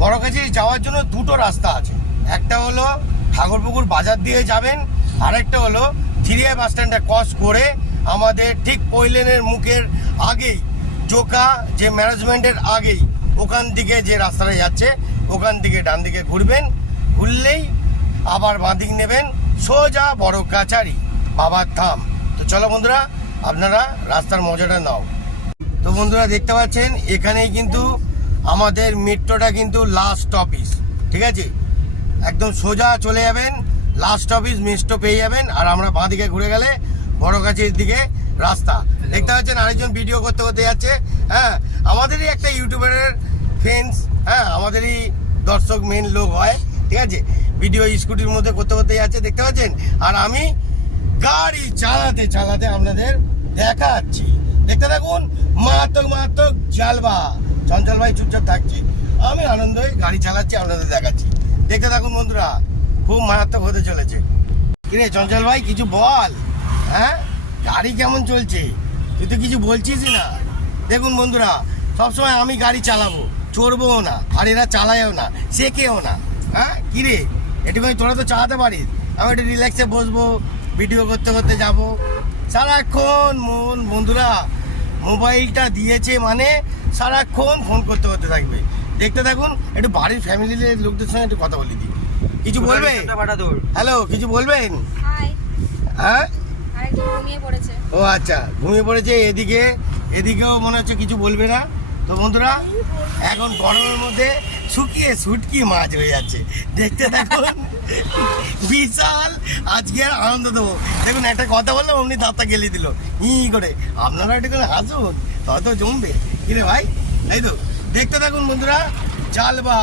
বড়কাছারি যাওয়ার জন্য দুটো রাস্তা আছে। একটা হলো ঠাকুরপুকুর বাজার দিয়ে যাবেন, আরেকটা হলো থিরিয়া বাস স্ট্যান্ডটা ক্রস করে আমাদের ঠিক পৈলেনের মুখের আগেই জোকা যে ম্যানেজমেন্টের আগেই ওখান থেকে যে রাস্তাটা যাচ্ছে ওখান থেকে ডান দিকে ঘুরবেন, ঘুরলেই আবার বাঁদিক নেবেন, সোজা বড়কাছারি বাবার ধাম। তো চলো বন্ধুরা, আপনারা রাস্তার মজাটা নাও। তো বন্ধুরা দেখতে পাচ্ছেন এখানেই কিন্তু আমাদের মেট্রোটা কিন্তু লাস্ট অফিস, ঠিক আছে? একদম সোজা চলে যাবেন, লাস্ট অফিস মেট্রো পেয়ে যাবেন। আর আমরা বাঁ দিকে ঘুরে গেলে বড়কাছারির দিকে রাস্তা। দেখতে পাচ্ছেন আরেকজন ভিডিও করতে করতে যাচ্ছে। হ্যাঁ, আমাদেরই একটা ইউটিউবারের ফ্রেন্ডস, হ্যাঁ আমাদেরই দর্শক মেন লোক হয়, ঠিক আছে? ভিডিও স্কুটির মধ্যে করতে করতে যাচ্ছে, দেখতে পাচ্ছেন। আর আমি গাড়ি চালাতে চালাতে আপনাদের দেখাচ্ছি, দেখতে থাকুন। মারাত্মক জালবা। চঞ্চল ভাই চুপচাপ থাকছে, আমি আনন্দ হয়ে গাড়ি চালাচ্ছি, আপনাদের দেখাচ্ছি, দেখতে থাকুন বন্ধুরা। খুব মারাত্মক হতে চলেছে। কিরে চঞ্চল ভাই কিছু বল, হ্যাঁ গাড়ি কেমন চলছে? তুই তো কিছু বলছিসই না। দেখুন বন্ধুরা, সবসময় আমি গাড়ি চালাবো, চড়বও না, আর এরা চালায়ও না, শেখেও না। হ্যাঁ কিরে, এটুকুনি তোরা তো চালাতে পারিস, আমি একটু রিল্যাক্সে বসবো, ভিডিও করতে করতে যাবো। সারাক্ষণ বন্ধুরা মোবাইলটা দিয়েছে মানে সারাক্ষণ ফোন করতে করতে থাকবে। দেখতে থাকুন, একটু বাড়ির ফ্যামিলির লোকদের সঙ্গে একটু কথা বলি দিই। কিছু বলবে? হ্যালো, কিছু বলবেন? হ্যাঁ ও আচ্ছা, ঘুমিয়ে পড়েছে। এদিকেও মনে হচ্ছে কিছু বলবে না। তো বন্ধুরা এখন গরমের মধ্যে শুকিয়ে শুটকি মাছ হয়ে যাচ্ছে, দেখতে থাকুন। বিশাল আজকে আনন্দ দেবো। দেখুন একটা কথা বললাম অমনি দাঁতটা গেলিয়ে দিল করে। আপনারা একটু করে হাসুন, হয়তো জমবে। কিরে ভাই, এই তো দেখতে থাকুন বন্ধুরা, চালবা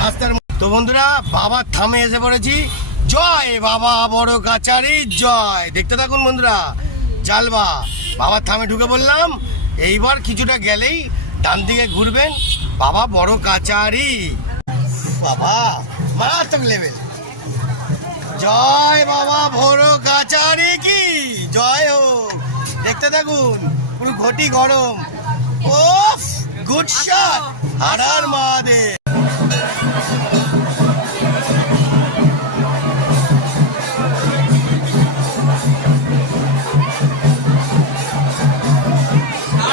রাস্তার। তো বন্ধুরা বাবার থামে এসে পড়েছি। জয় বাবা বড়কাছারি জয়। দেখতে থাকুন বন্ধুরা, চালবা বাবার থামে ঢুকে বললাম। এইবার কিছুটা গেলেই ডান দিকে ঘুরবেন, বাবা বড়কাছারি। বাবা মারাত্মক লেভেল। জয় বাবা বড়কাছারি কি জয় হোক। দেখতে থাকুন, পুরো ঘটি গরম। ওফ, গুড শট। হারার মহাদেব।